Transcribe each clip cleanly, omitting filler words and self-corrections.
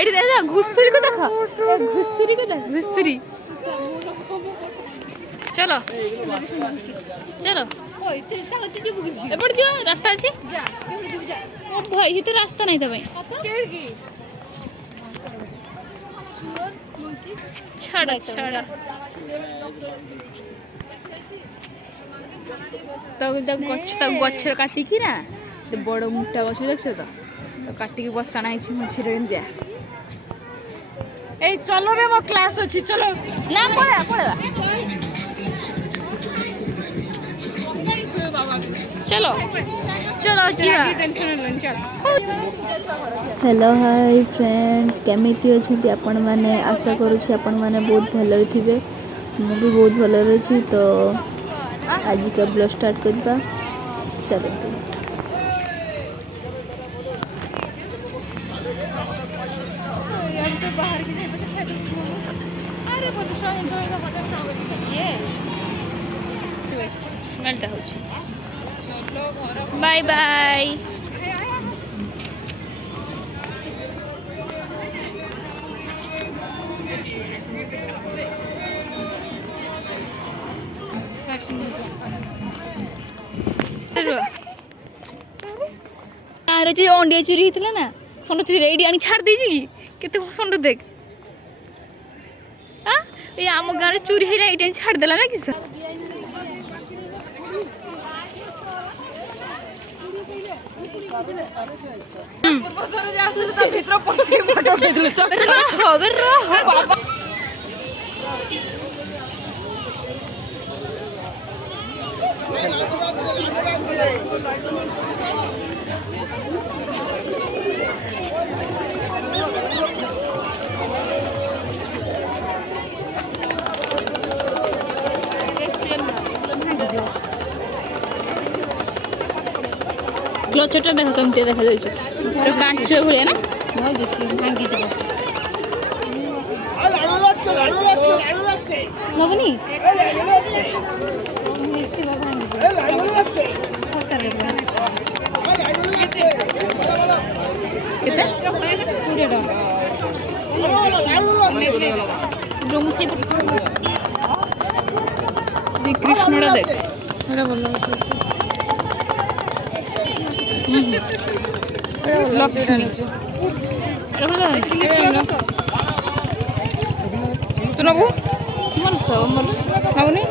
এটি দেখো ঘুষুরি को देखो ঘুষুরি को देख घुसुरी चलो चलो एपट जो रास्ता अच्छी ओ भाई ये तो रास्ता नहीं था भाई छाड़ा छाड़ा तो गछ काटिकी ना बड़ मुटा गछ देख तो काटिकी बसाना है मझे एमतिया ए चलो रे मो क्लास अछि चलो ना पळा पळा चलो चलो हेलो हाय फ्रेंड्स केमिति अच्छे आपण मैंने आशा करुँच आपण मैंने बहुत भल थे मु भी बहुत भल अच्छी तो आज का ब्लॉग स्टार्ट करवा चलो स्मेलटा हो बाय बाय जो अंडिया चोरी होता ना षंड चोरी ये आनी छाड़ दे केते षंड देख ये आम गाँव चोरी है ये छाड़देला ना किस क्लचटा देख कमती देखा जाए कांच भाया ना भांगी नबनी कृष्णटा देख भल तू नबू मन सब मन नबनी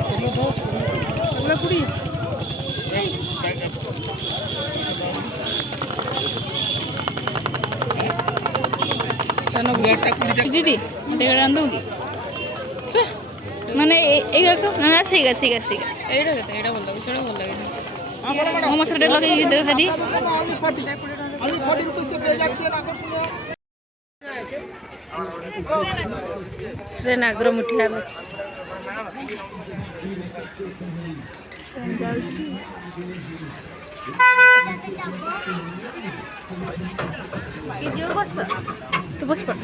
दीदी दूंगी माने ना सीगा सीगा सीगा एटा भल लगे सेटा भल लगे मो मथरे लगे देख दी रे नागर मुठिया बस तू बस पड़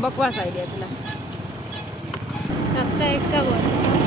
बकवास आइडिया थी एका बोल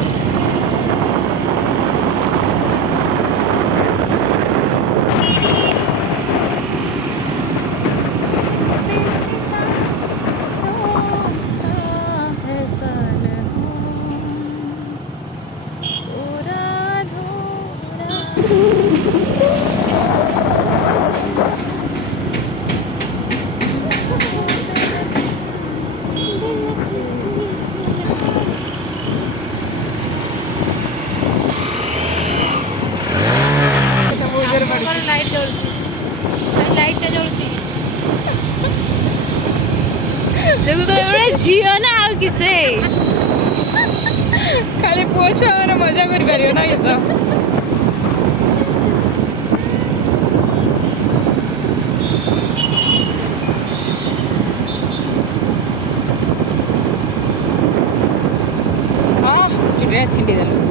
लाइट जलती लाइट जलती देखो तो एवढे झियो ना आउ किसे खाली पुओ छुआ मैंने मजा कर पारियो ना किस हाँ चिड़िया छिंडी देलु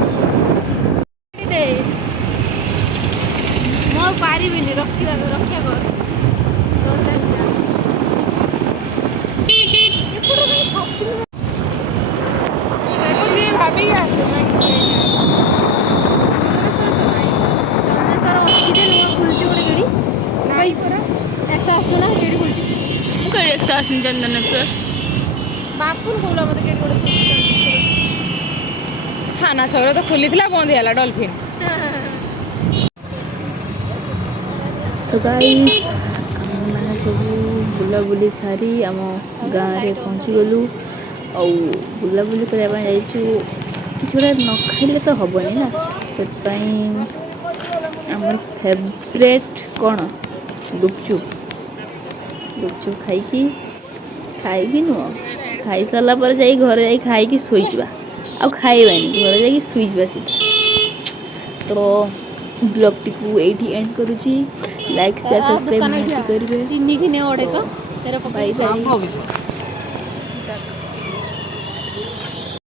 पारिबिनी रखिया कर भाभी चंदेश्वर अच्छी दे खुलचे तो आसनी चंदनेश्वर बापुर बोला मत के गोटे थाना छगरा तो खुली थला बंद हैला डॉल्फिन सो गाइस मैंने सब बुलाबुली सारी आम गाँव में पहुँची गलु आ बुलाबुली करने जाइछु किसी गोटे न खाइले तो हेनी ना से आम फेवरेट कौन गुपचुप गुपचुप खाई नुह खाई सारा पर जा घरे जा खाई शोचा आ खाइबानी घरे जा शुईजा सीधा तो ब्लॉग टी को एठी एंड करुची लाइक शेयर सब्सक्राइब निहाती करिवे चिन्नी किने ओडेस बाय बाय।